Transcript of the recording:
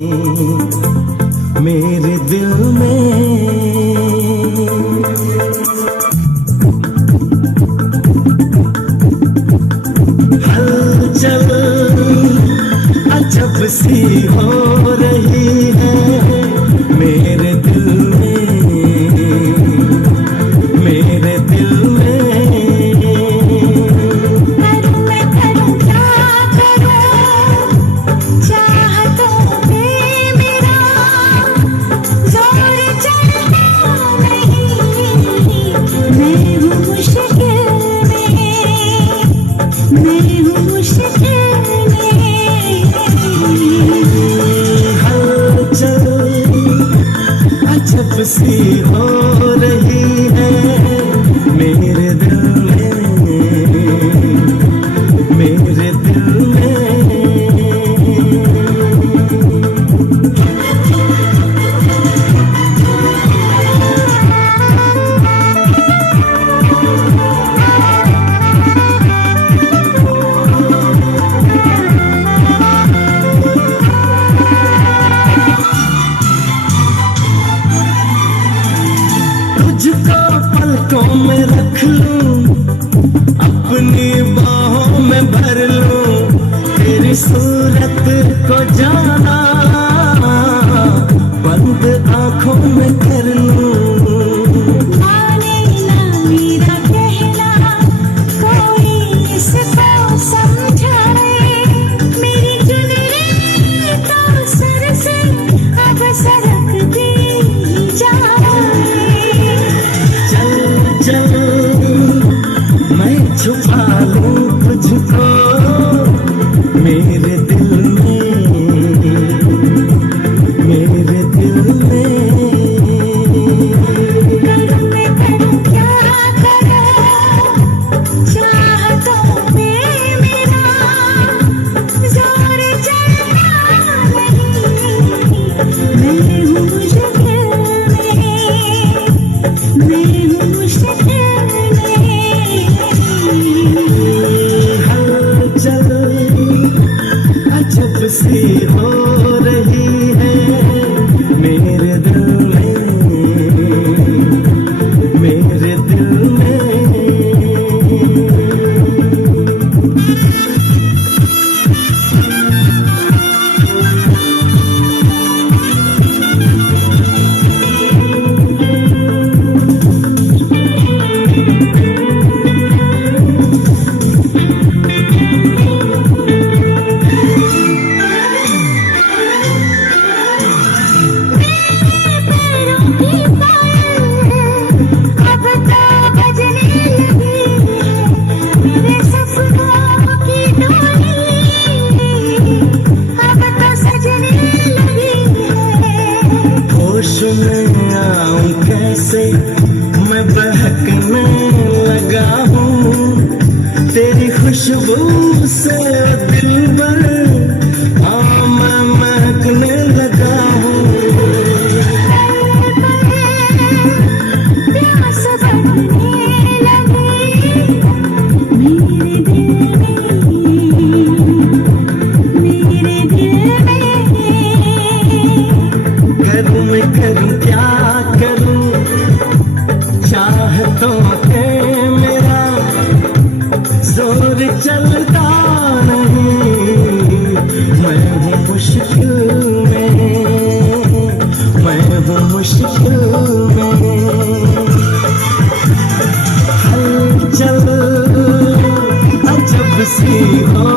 मेरे दिल में हलचल अजब सी हो रही है मेरे दिल में, मेरे दिल में। अजब सी हो रही है मेरे दिल में, मेरे दिल में। तुझको पलकों में रख लूं, अपनी बाहों में भर लूं, तेरी सूरत को जाना बंद आंखों में कर लूं। माने ना मेरा कहना, कोई इसको समझाए, मेरी चुनरी तो सर से अब सरकती जाए। चल मैं छुपा लूं तुझको मेरे दिल में, मेरे दिल में। करूं मैं करूं क्या करूं, चाहतों में मेरा जोर चलता नहीं। मैं हूँ मुश्किल में, मैं हूँ मुश्किल में। हलचल अजब सी हो रही है मेरे दिल में, मेरे दिल में। होश में आऊं कैसे मैं बहकने लगा हूँ तेरी खुशबू से दिल भर, हाँ मैं महकने लगा हूँ। प्यास बढ़ने लगी मेरे दिल में, मेरे दिल में। करूं मैं करूं क्या करूं, चाहतों पे मेरा जोर चलता नहीं। मैं हूँ मुश्किल में, मैं हूँ मुश्किल में। हलचल अजब सी हो